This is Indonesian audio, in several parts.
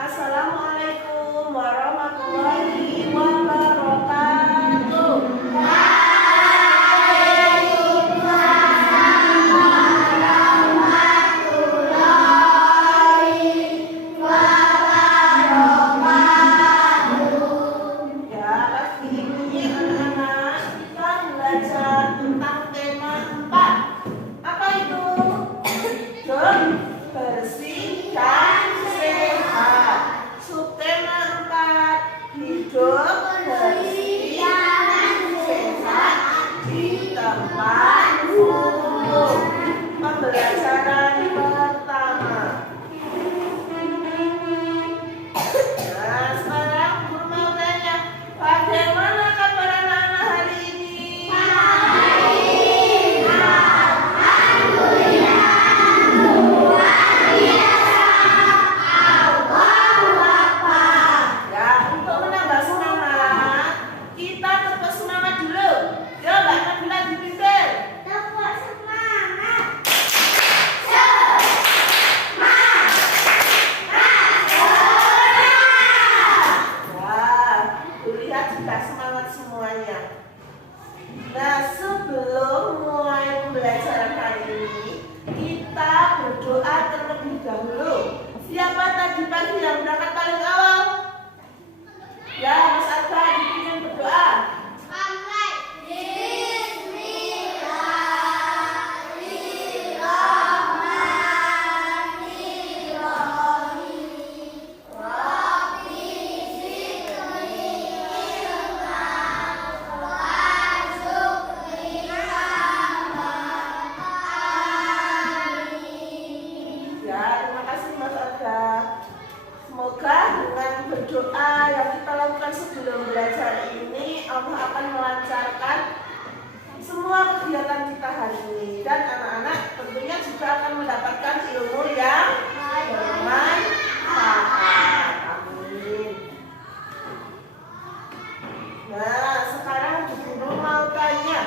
Assalamualaikum warahmatullahi wabarakatuh. Ya, pagi ini anak-anak kita belajar tentang tema 4. Apa itu? Hidup bersih dan sehat. Subtema 4, hidup bersih dan sehat di tempat umum. Pembelajaran pertama. Nah, sekarang guru mau tanya, bagaimana kabar anak-anak hari ini? Ya, untuk menambah semangat, kita tetap semangat dulu. Ya, Mbak Nabila dipimpin. Wah, lihat sudah semangat semuanya. Nah, sebelum mulai pembelajaran hari ini, kita berdoa terlebih dahulu. Siapa tadi pagi yang berangkat paling awal? Ya, Mas Arba, dipimpin berdoa. Ya, terima kasih Mas Arga. Semoga dengan berdoa yang kita lakukan sebelum belajar ini, Allah akan melancarkan semua kegiatan kita hari ini. Dan anak-anak tentunya juga akan mendapatkan ilmu yang bermanfaat. Amin. Nah, sekarang guru mau tanya,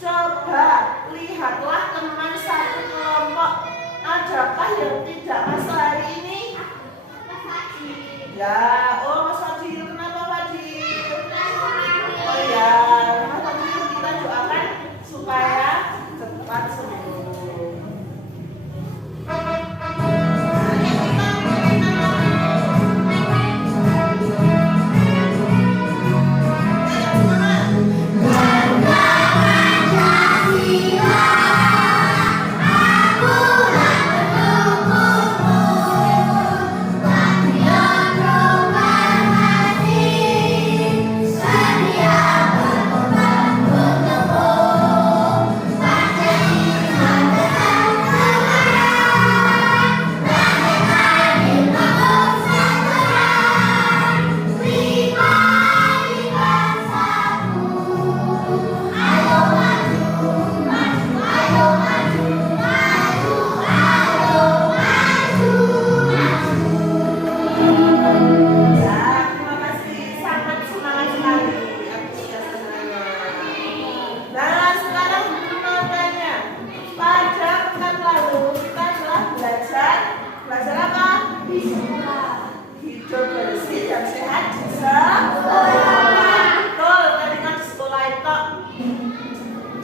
coba lihatlah teman satu kelompok. Adakah yang tidak masuk hari ini? Ya, oh Mas Fadil, kenapa Fadil? Oh ya, Mas Fadil kita doakan supaya cepat sembuh. Hidup bersih dan sehat di sekolah. Betul, tadi kan di sekolah itu.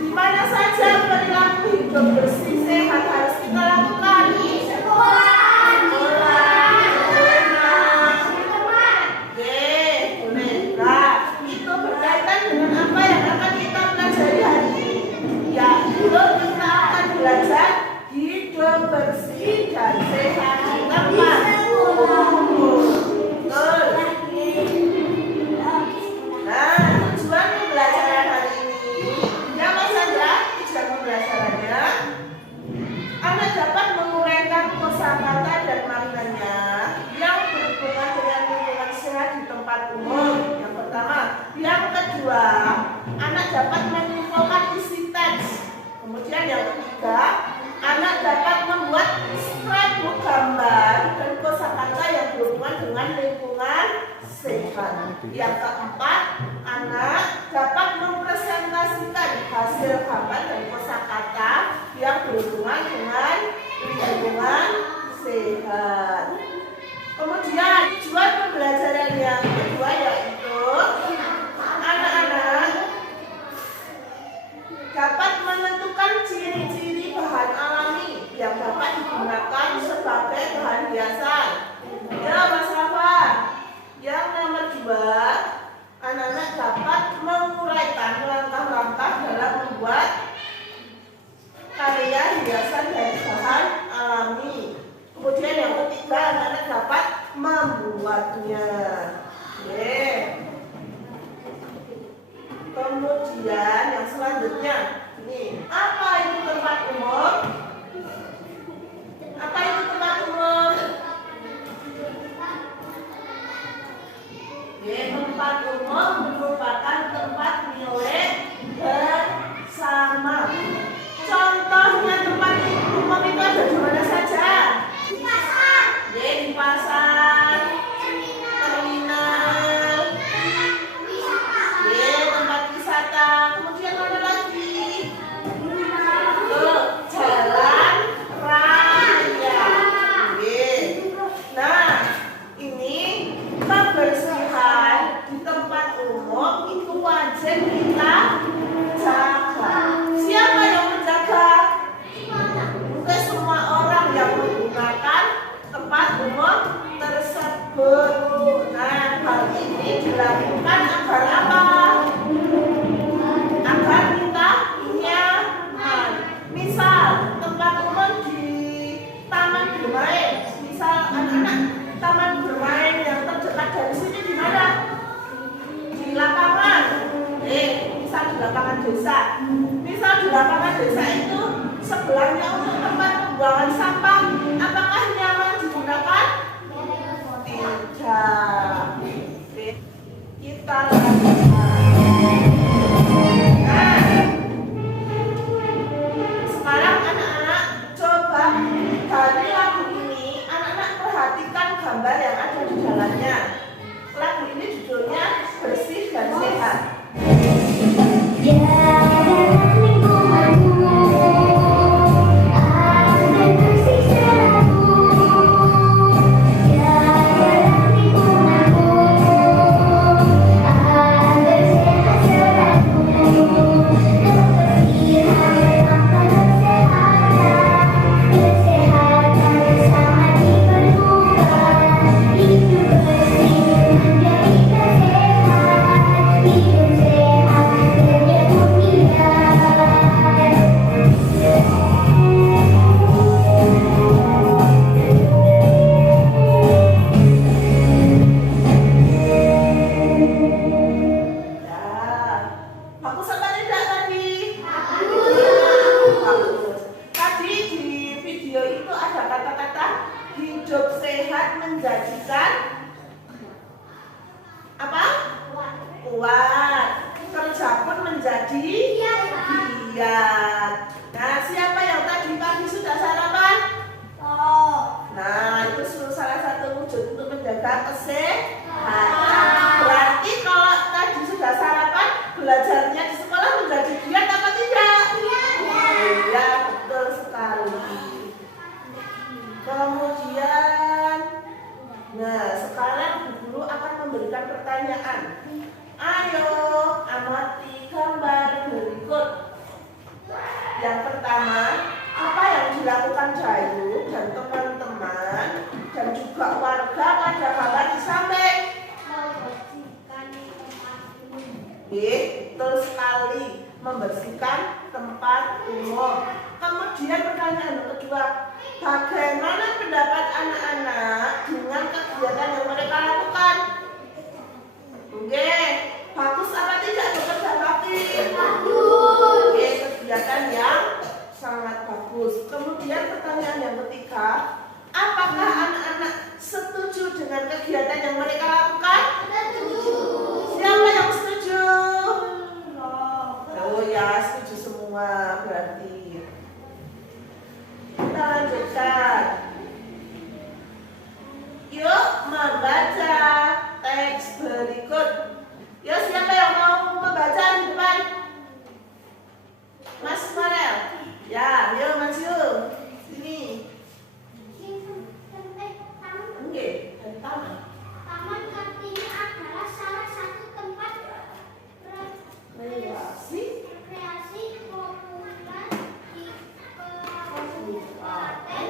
Di mana saja perilaku hidup bersih sehat harus kita lakukan? Di sekolah. Oke, boleh. Nah, itu berkaitan dengan apa yang akan kita pelajari hari ini. Yaitu kita akan belajar hidup bersih dan sehat di tempat umum. Nah, tujuan pembelajaran hari ini, ya Mas Sandra, tujuan pembelajarannya, Anda dapat menguraikan kosakata dan maknanya yang berhubungan dengan lingkungan sehat di tempat umum. Yang pertama, yang kedua, Anda dapat menyimpulkan isi teks. Kemudian yang ketiga, Anda dapat membuat scrapbook gambar dan kosakata yang berhubungan dengan lingkungan sehat. Yang keempat, anak dapat mempresentasikan hasil gambar dan kosakata yang berhubungan dengan lingkungan sehat. Kemudian digunakan sebagai bahan hiasan. Ya, Mas Rafa. Yang nomor 2, anak-anak dapat menguraikan langkah-langkah dalam membuat karya hiasan dari bahan alami. Kemudian yang ketiga, anak-anak dapat membuatnya. Oke. Kemudian yang selanjutnya, ini apa itu tempat umum? Apa itu tempat umum? Tempat umum merupakan tempat milik bersama. Contohnya tempat umum itu ada di mana saja? Di pasar. Di pasar, terminal, tempat wisata. Kemudian mana lagi? Jalan raya. Nah, ini kebersihan di tempat umum itu wajib kita jaga. Siapa yang menjaga? Bukan semua orang yang menggunakan tempat umum tersebut. Nah, hal ini dilakukan agar apa? Agar kita nyaman. Misal tempat umum di taman bermain, misal anak-anak taman bermain yang terdekat dari sini di mana? Di lapangan. Misal di lapangan desa. Misal di lapangan desa itu sebelahnya untuk tempat pembuangan sampah. Apakah nyaman digunakan? Tidak. Kita lakukan. Nah, sekarang anak-anak coba dari lagu ini, anak-anak perhatikan gambar yang ada di dalamnya. Lagu ini judulnya Bersih dan Sehat. Hidup sehat menjadikan apa? Kuat. Kerja pun menjadi giat. Nah, siapa yang tadi pagi sudah sarapan? Nah, itu salah satu wujud untuk menjaga kesehatan. Berarti kalau tadi sudah sarapan, belajarnya di sekolah menjadi giat apa tidak? Iya, betul sekali. Kemudian, nah sekarang Bu Guru akan memberikan pertanyaan. Ayo amati gambar berikut. Yang pertama, apa yang dilakukan Jayu dan teman-teman dan juga warga pada gambar di samping? Betul sekali, membersihkan tempat umum. Kemudian pertanyaan yang kedua, bagaimana pendapat anak-anak dengan kegiatan yang mereka lakukan? Oke, bagus apa tidak bekerja bakti? Bagus. Oke, kegiatan yang sangat bagus. Kemudian pertanyaan yang ketiga, apakah anak-anak setuju dengan kegiatan yang mereka lakukan? Setuju. Siapa yang setuju? Oh ya, setuju semua berarti. Kita lanjutkan. Yuk membaca teks berikut. Yuk, siapa yang mau membaca di depan? Mas Farel. Ya, yuk maju. Sini. Oke, dari taman. Taman artinya adalah salah satu tempat rekreasi populer di kabupaten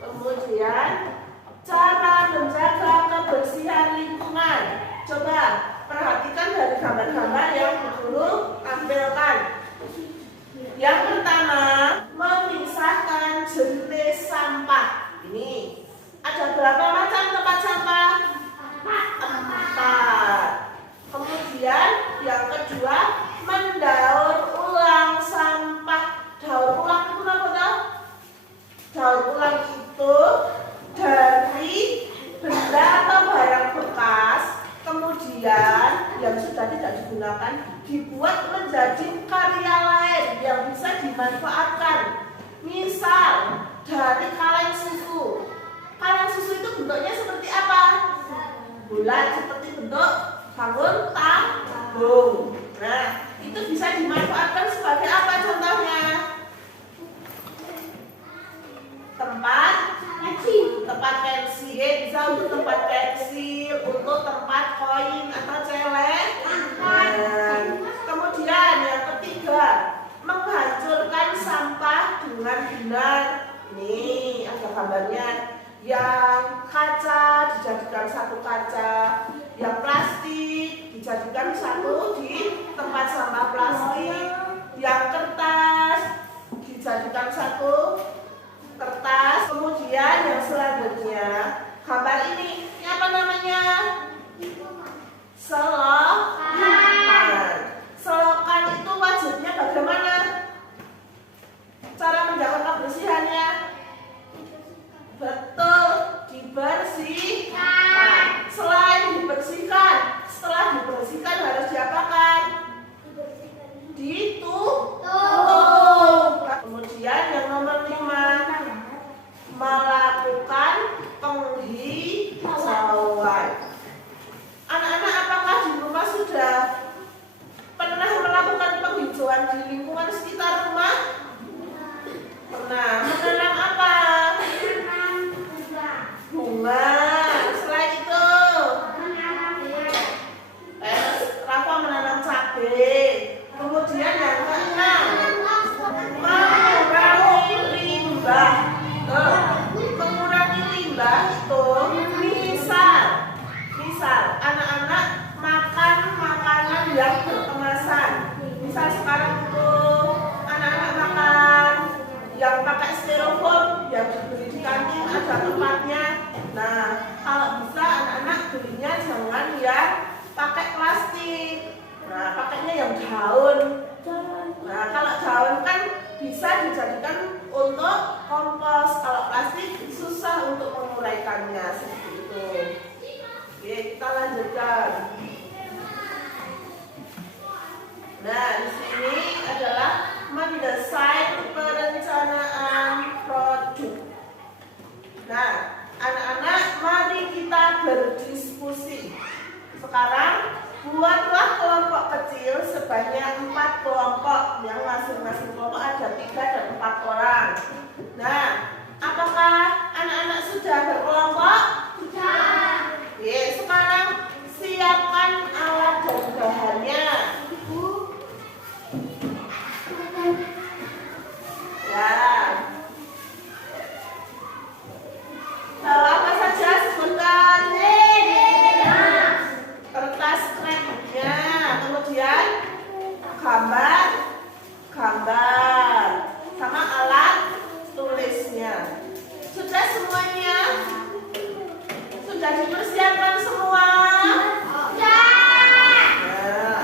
Kemudian cara menjaga kebersihan lingkungan. Coba perhatikan dari gambar-gambar yang guru tampilkan. Yang pertama, memisahkan jenis sampah. Ini ada berapa macam tempat sampah? 4. Kemudian yang kedua, mendaur ulang sampah. Daur ulang itu apa toh? Daur ulang itu dari benda atau barang bekas, kemudian yang sudah tidak digunakan dibuat menjadi karya lain yang bisa dimanfaatkan. Misal dari kaleng susu. Kaleng susu itu bentuknya seperti apa? Bulat, seperti bentuk bangun tabung. Nah, itu bisa dimanfaatkan sebagai apa contohnya? Tempat pensil, bisa untuk tempat pensil, untuk tempat koin atau celengan. Kemudian yang ketiga, menghancurkan sampah dengan benar. Ini ada gambarnya. Yang kaca dijadikan satu kaca, yang plastik dijadikan satu di tempat sampah plastik, yang kertas dijadikan satu kertas. Kemudian yang selanjutnya gambar ini apa namanya? Selokan. Selokan itu wajibnya bagaimana? Cara menjaga kebersihannya? Betul, dibersihkan. Selain dibersihkan, setelah dibersihkan harus diapakan? Ditutup. Kemudian yang nomor 5, melakukan itu misal anak-anak makan makanan yang berkemasan. Misal sekarang itu anak-anak makan yang pakai styrofoam, yang dibeli di kantin ada tempatnya. Nah, kalau bisa anak-anak belinya jangan yang pakai plastik. Nah, pakainya yang daun. Nah, kalau daun kan bisa dijadikan untuk kompos. Kalau plastik susah untuk menguraikannya seperti itu. Oke, kita lanjutkan. Nah, di sini adalah mendesain perencanaan produk. Nah, anak-anak, mari kita berdiskusi. Sekarang buatlah kelompok kecil sebanyak 4 kelompok, yang masing-masing kelompok ada 3 dan 4 orang. Nah, apakah anak-anak sudah berkelompok? Sudah. Oke, sekarang siapkan alat dan bahannya. Ya. Bawa apa saja sebutkan? Kertas scrapbooknya, kemudian gambar, sama alat tulisnya. Sudah semuanya? Sudah dipersiapkan semua? Nah,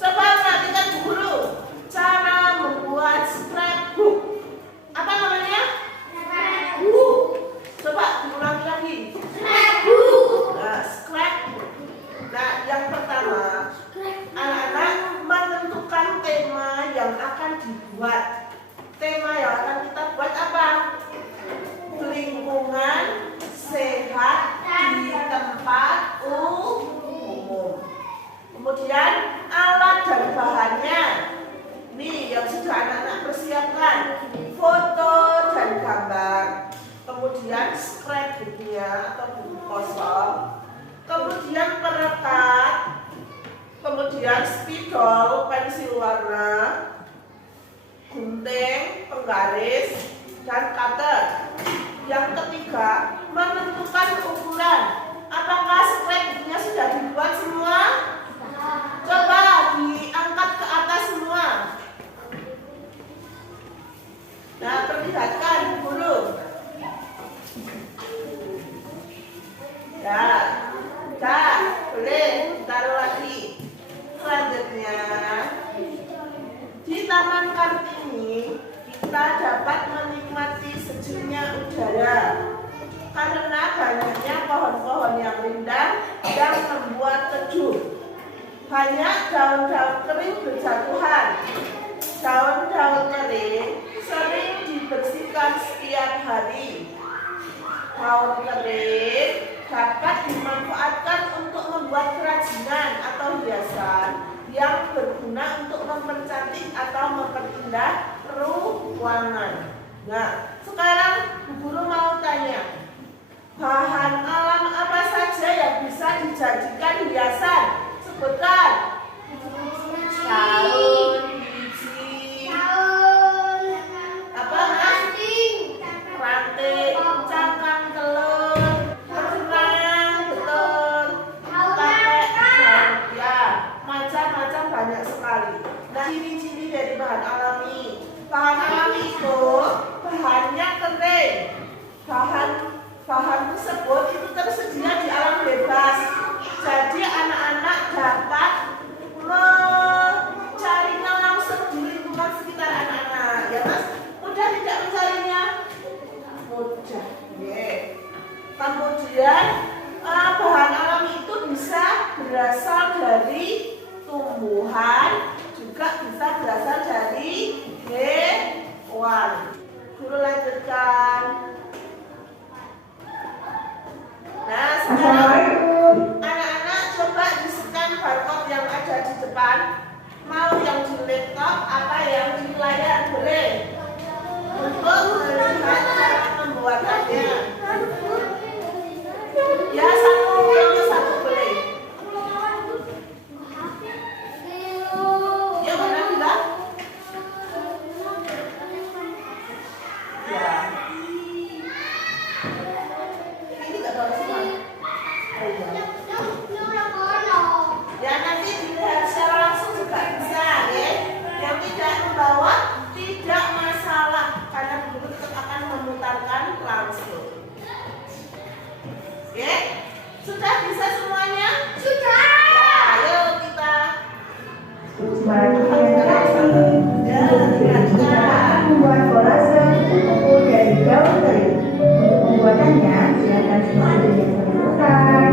coba perhatikan Bu Guru cara membuat scrapbook. Apa namanya? Scrapbook. Coba diulangi lagi. Scrapbook. Nah, scrapbook. Nah, yang pertama, anak-anak menentukan tema yang akan dibuat. Tema yang akan kita buat apa? Lingkungan sehat di tempat umum. Kemudian alat dan bahannya. Nih yang sudah anak-anak persiapkan. Foto dan gambar. Kemudian scrapbooknya atau buku kosong. Kemudian perekat. Kemudian spidol, pensil warna, gunting, penggaris, dan cutter. Yang ketiga, menentukan ukuran. Apakah scrapbooknya sudah dibuat semua? Coba diangkat ke atas semua. Nah, perlihatkan dulu. Ya, boleh taruh lagi. Selanjutnya, di Taman Kartini kita dapat menikmati sejuknya udara karena banyaknya pohon-pohon yang rindang yang membuat teduh. Banyak daun-daun kering berjatuhan. Daun-daun kering sering dibersihkan setiap hari. Daun kering dapat dimanfaatkan untuk membuat kerajinan atau hiasan yang berguna untuk mempercantik atau memperindah ruangan. Nah, sekarang Bu Guru mau tanya, bahan alam apa saja yang bisa dijadikan hiasan? Sebutkan. Daun, biji, apa? Ranting, cangkang telur, kerang, betul. Pakai ya, macam-macam banyak sekali. Nah, ciri-ciri dari bahan alami. Bahan alami itu bahannya kering. Bahan tersebut itu tersedia di alam bebas. Jadi anak-anak dapat mencarinya langsung di lingkungan sekitar anak-anak. Ya Mas, mudah tidak mencarinya? Mudah. Kemudian bahan alami itu bisa berasal dari tumbuhan, juga bisa berasal dari hewan. Guru lanjutkan. Nah, sekarang anak-anak coba di-scan barcode yang ada di depan. Mau yang di laptop, apa yang di layar, boleh. Untuk melihat cara pembuatannya. Ya, satu boleh. Ya, mana bilang? Ya. Oke? Sudah bisa semuanya? Sudah. Ya, ayo kita. Membuat kolase buku dari daun kering. Untuk pembuatannya, silakan semua yang selesai.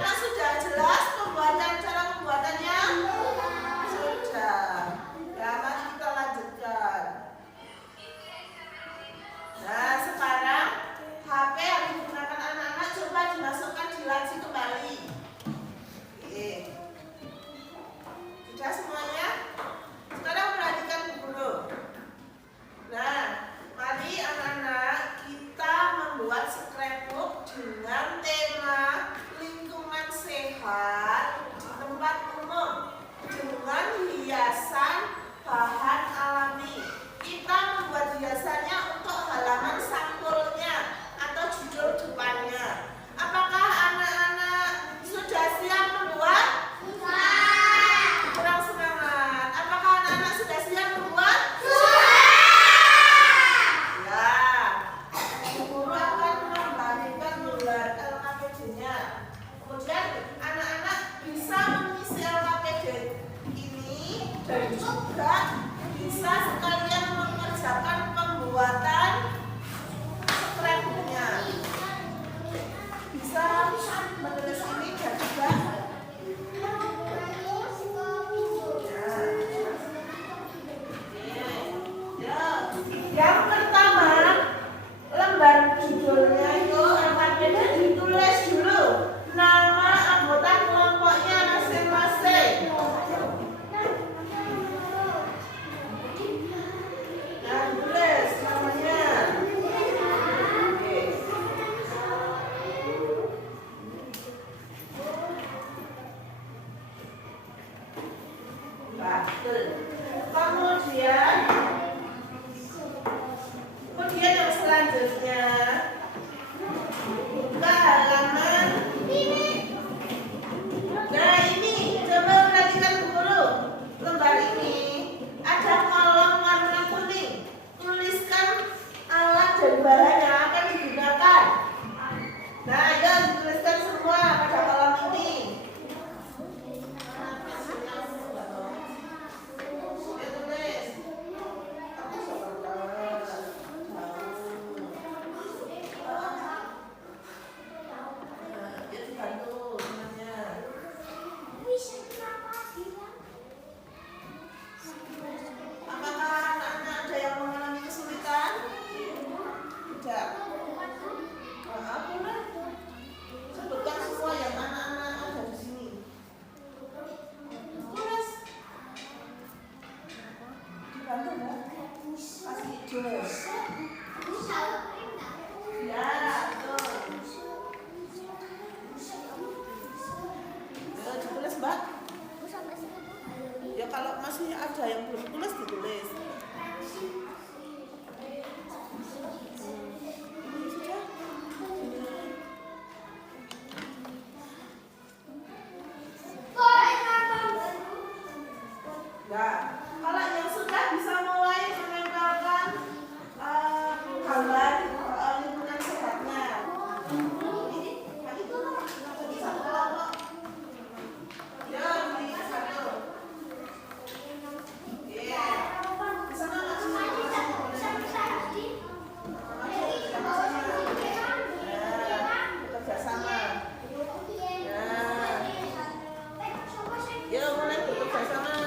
Nah, sudah jelas cara pembuatannya? Sudah. Ya, mari kita lanjutkan. Nah, sekarang HP yang digunakan anak-anak coba dimasukkan di laci kembali. Oke. Sudah semuanya? Sekarang perhatikan dulu. Nah, mari anak-anak kita membuat scrapbook dengan tema lingkungan sehat di tempat umum dengan hiasan bahan alami. Kita membuat hiasannya untuk halaman sampulnya atau judul depannya. Apakah anak-anak sudah siap membuat? Kurang semangat. Apakah anak-anak sudah siap membuat? Ya. Guru akan membagikan lembar LKPD-nya. Kemudian anak-anak bisa mengisi LKPD ini dan juga bisa sekalian mengerjakan pembuatan scrapbook-nya. Bisa menulis ini dan juga yang pertama, lembar judulnya itu LKPD ditulis dulu nama anggota kelompoknya masing-masing. ada yang belum tulis ditulis. Nah, kalau yang sudah bisa mulai menempelkan gambar lingkungan sehatnya. Ini, itu jadi satu kelompok. Ya, ini satu. Iya. Di sana bekerjasama. Ya, mulai bekerjasama.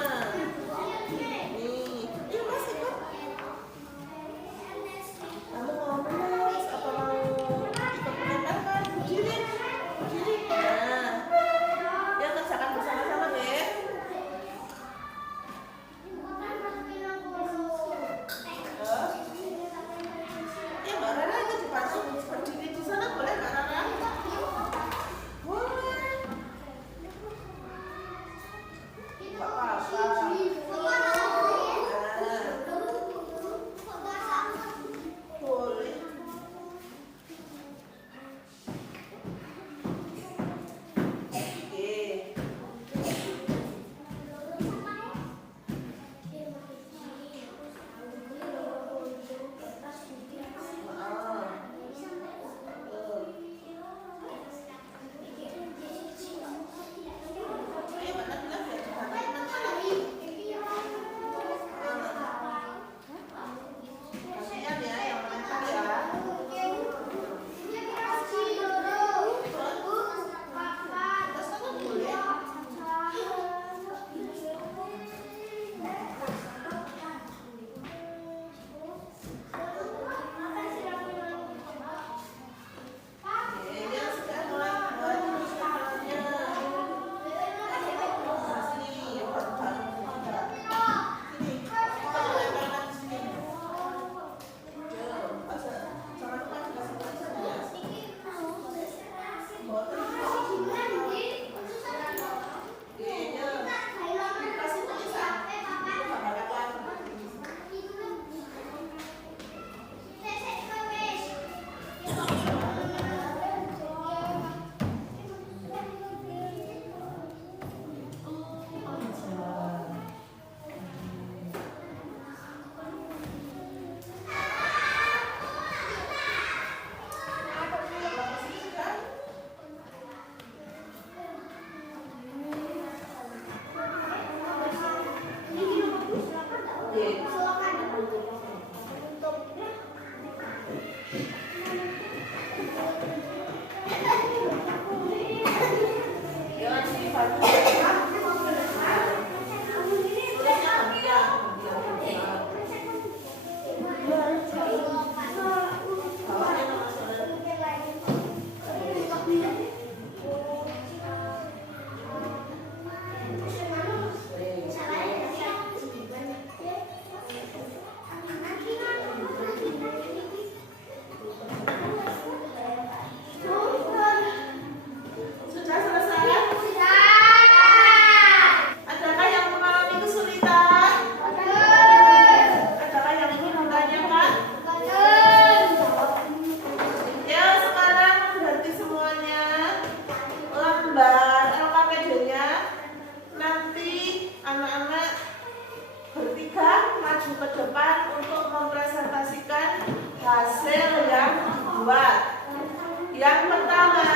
Yang pertama,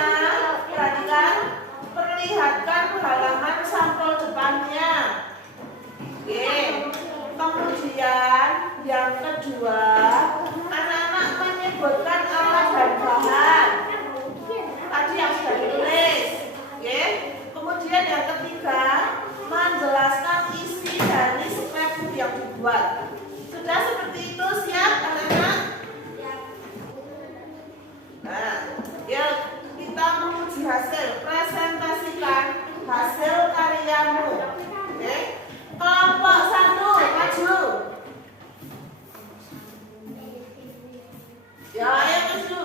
perhatikan, perlihatkan halaman sampel depannya. Oke. Kemudian yang kedua, anak-anak menyebutkan alat dan bahan. Tadi yang sudah ditulis. Oke. Kemudian yang ketiga, menjelaskan isi dari scrapbook yang dibuat. Sudah seperti itu, siap anak-anak? Nah, ya kita menguji hasil, presentasikan hasil karyamu. Oke. Kelompok 1 maju. Ya, ayo maju.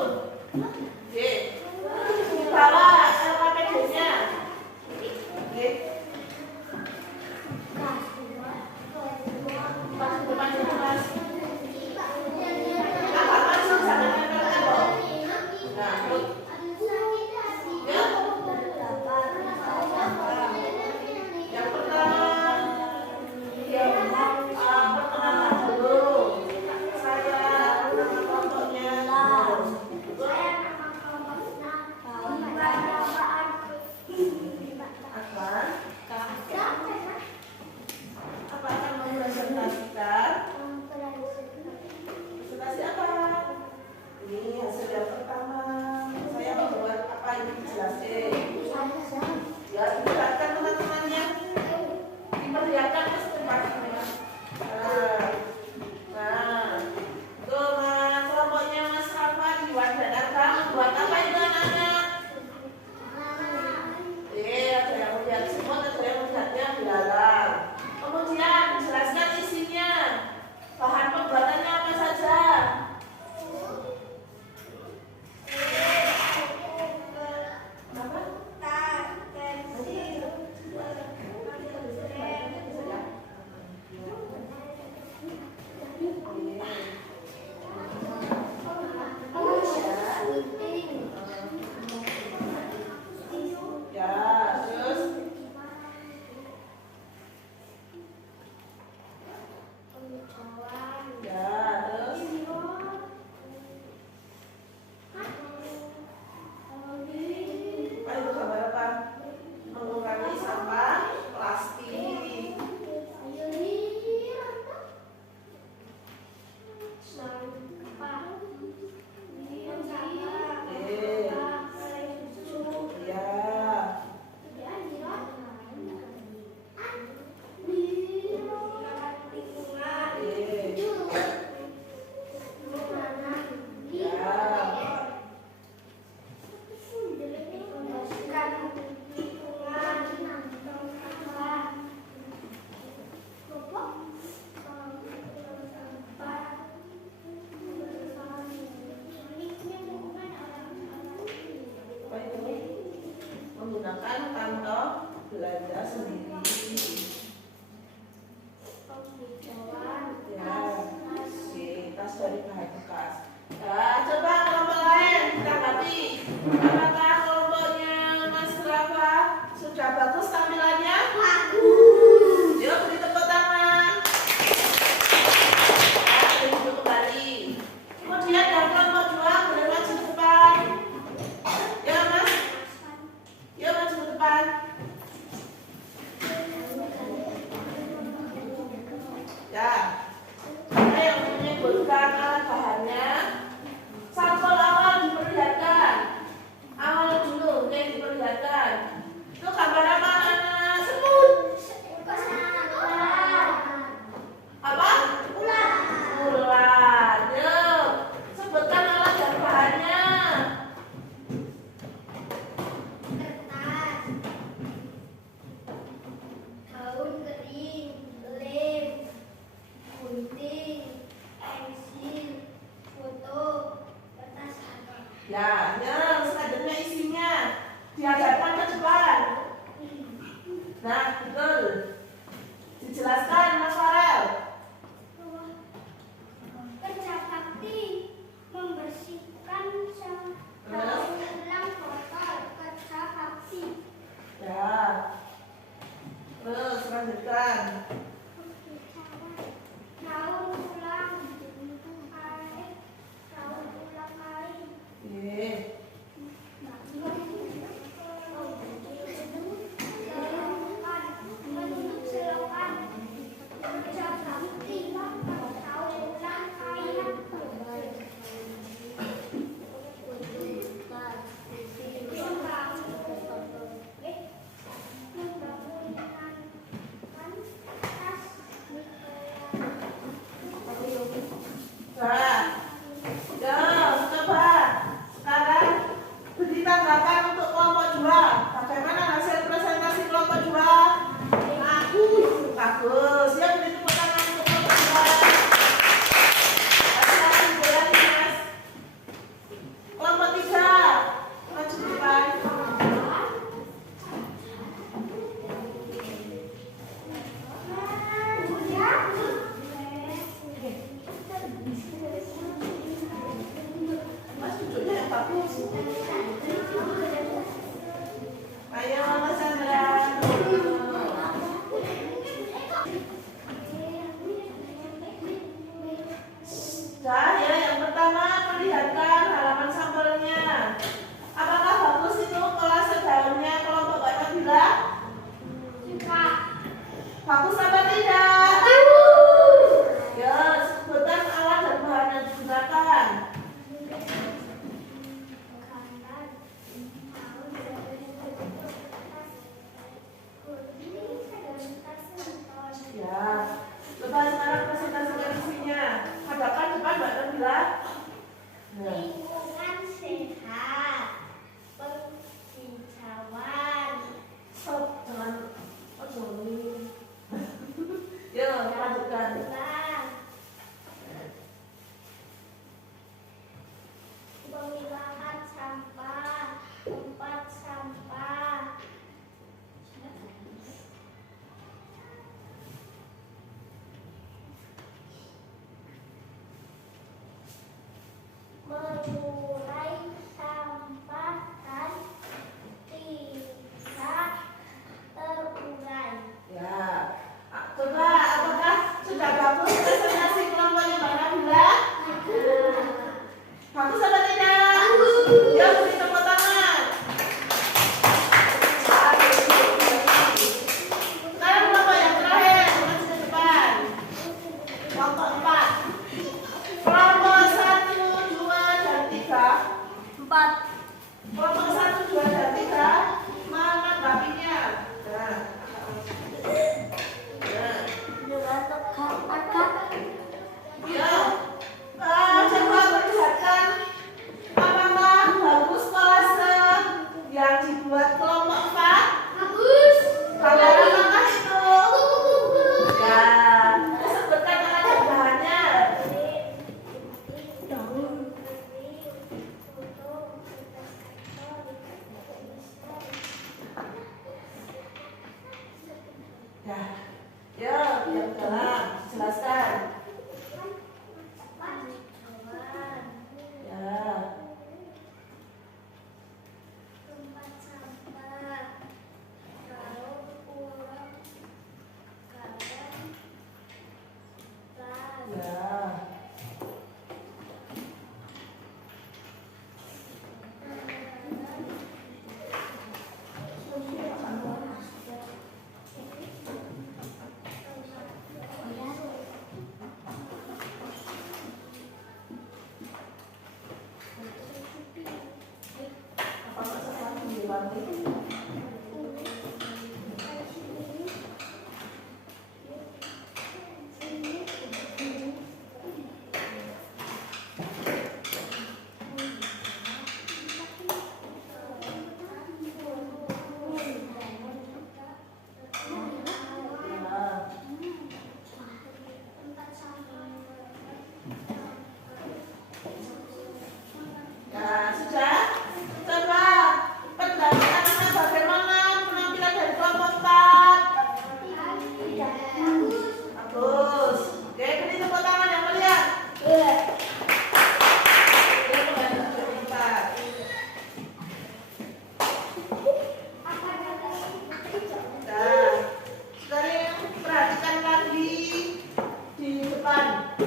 belanja sendiri. Ya, oke, tas dari bahan bekas. Nah, coba kelompok lain tanggapi. Apakah kelompoknya Mas Rafa sudah bagus tampilannya? Yuk beri tepuk tangan. Nah, duduk kembali. Kemudian yang kelompok 2 boleh maju ke depan. Ya Mas, yuk maju ke depan. Ya, ada yang menyebutkan alat bahannya. Sampel awal diperlihatkan. Awal dulu, oke, diperlihatkan. Itu gambar apa anak? Semut. Apa? Ular. Yuk, sebutkan alat dan bahannya. Daun kering, lem, gunting, pensil, foto, kertas harga. Ya, selanjutnya isinya dihadapkan ke depan. Nah, betul. Dijelaskan Mas Farel. Kerja bakti membersihkan daun ulang botol. Kerja bakti. Ya. Terus lanjutkan. Daun ulang air, daun ulang air. Oke. Bentuk selokan. Kerja bakti daun ulang air. Membangunkan Ya, yuk yang dalam jelaskan. Ya. Tempat sampah, kalau uang, kawan, tas. Ya. Apa maksudnya di lantai? Ya, sudah. Coba pendapat anak-anak bagaimana penampilan dari kelompok 4? Bagus. Oke, beri tepuk tangan yang melihat. Nah, sekarang perhatikan lagi di depan.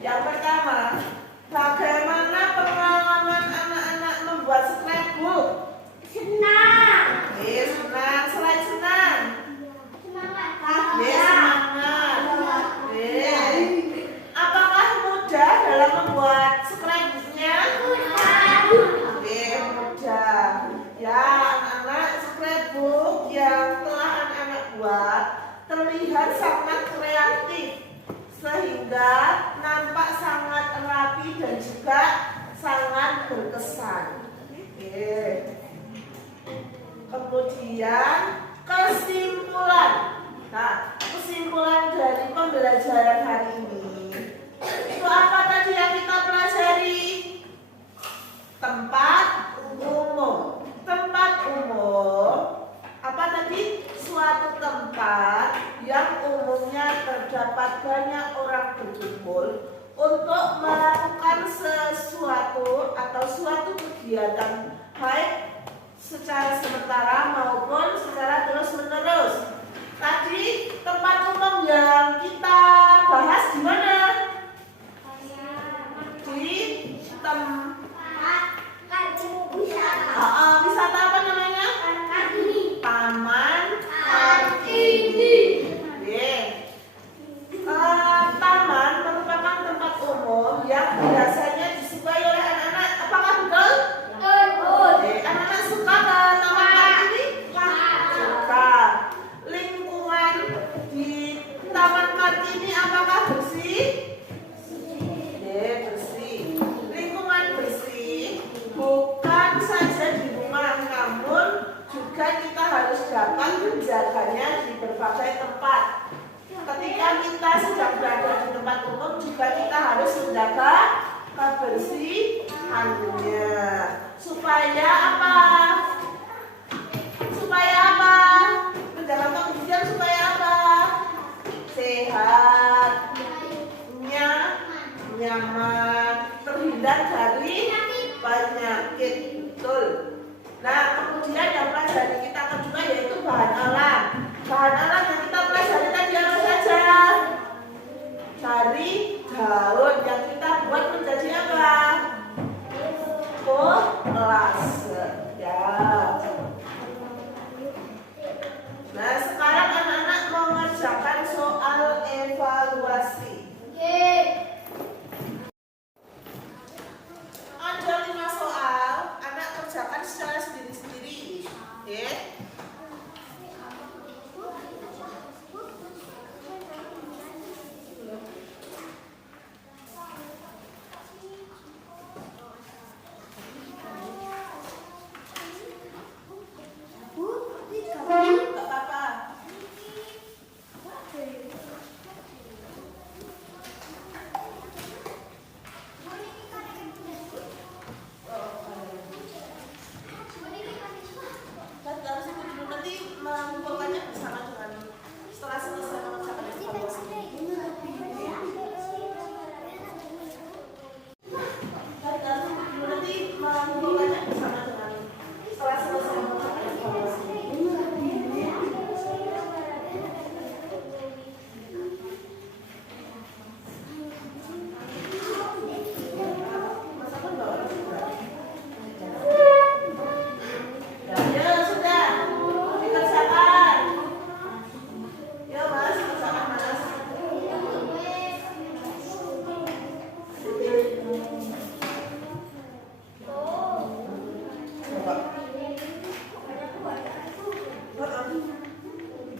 Yang pertama, bagaimana pengalaman anak-anak membuat scrapbook? Senang. Senang. Selain senang, Semangat. semangat. Apakah mudah dalam membuat scrapbooknya? Mudah. Ya, anak-anak, scrapbook yang telah anak-anak buat terlihat sangat kreatif sehingga nampak sangat rapi dan juga sangat berkesan. Kemudian kesimpulan. Nah, kesimpulan dari pembelajaran hari ini itu apa tadi yang kita pelajari? Tempat umum. Tempat umum apa tadi? Suatu tempat yang umumnya terdapat banyak orang berkumpul untuk melakukan sesuatu atau suatu kegiatan baik secara sementara maupun secara terus-menerus. Tadi tempat umum yang kita bahas di mana? Di wisata apa namanya? Taman Kartini. Taman merupakan tempat umum yang biasanya disukai oleh anak-anak. Apakah betul? Anak-anak suka ke Taman Kartini? Suka. Lingkungan di Taman Kartini apakah bersih? Bersih. Lingkungan bersih bukan saja di rumah, namun juga kita harus dapat menjaganya di berbagai tempat. Ketika kita sedang berada di tempat umum, juga kita harus menjaga kebersihannya. Supaya apa? Supaya apa? Menjaga kebersihan supaya apa? Sehat, nyaman, terhindar dari penyakit. Betul. Nah, kemudian yang pelajari kita kedua yaitu bahan alam. Bahan alam yang kita pelajari tadi apa saja? Dari daun yang kita buat menjadi apa? Kolase. Ya. Nah, sekarang anak-anak mengerjakan soal evaluasi. Ada 5 soal, anak kerjakan secara sendiri-sendiri. Oke? Gak apa-apa. Nanti mengumpulkannya bersama dengan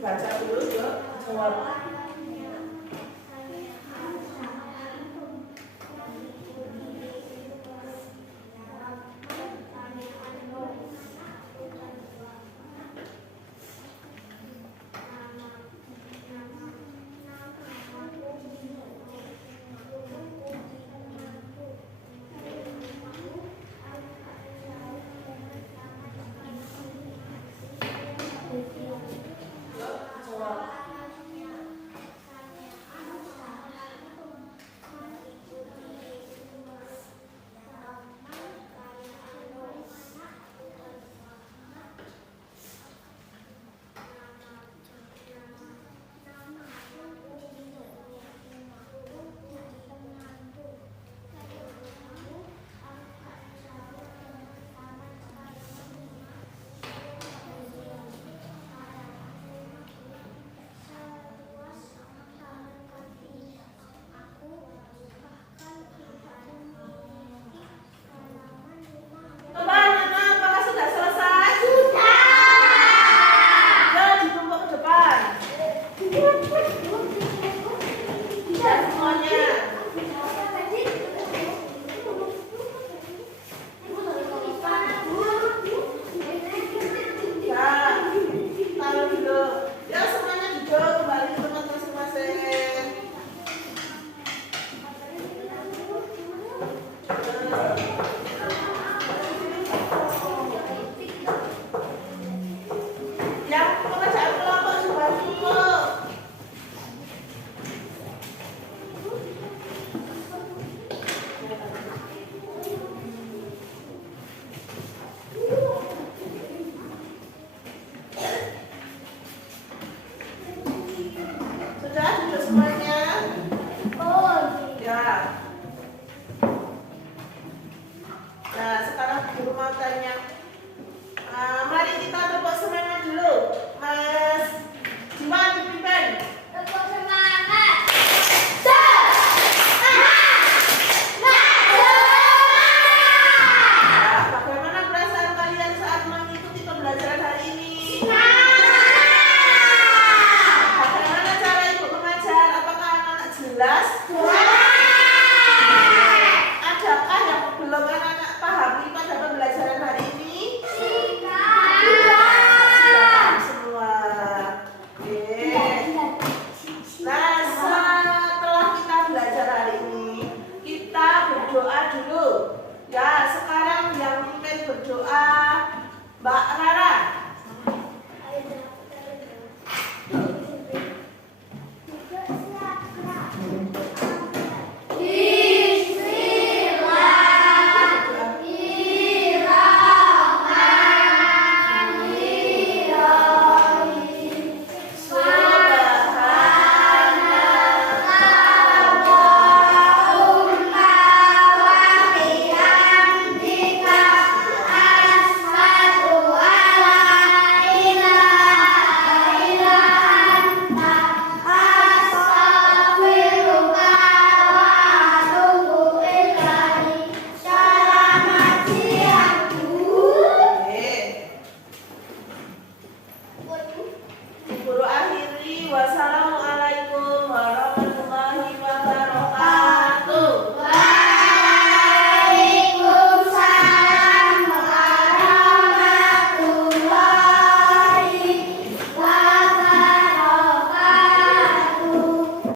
Baca dulu yuk, jawab. Guru akhiri wassalamu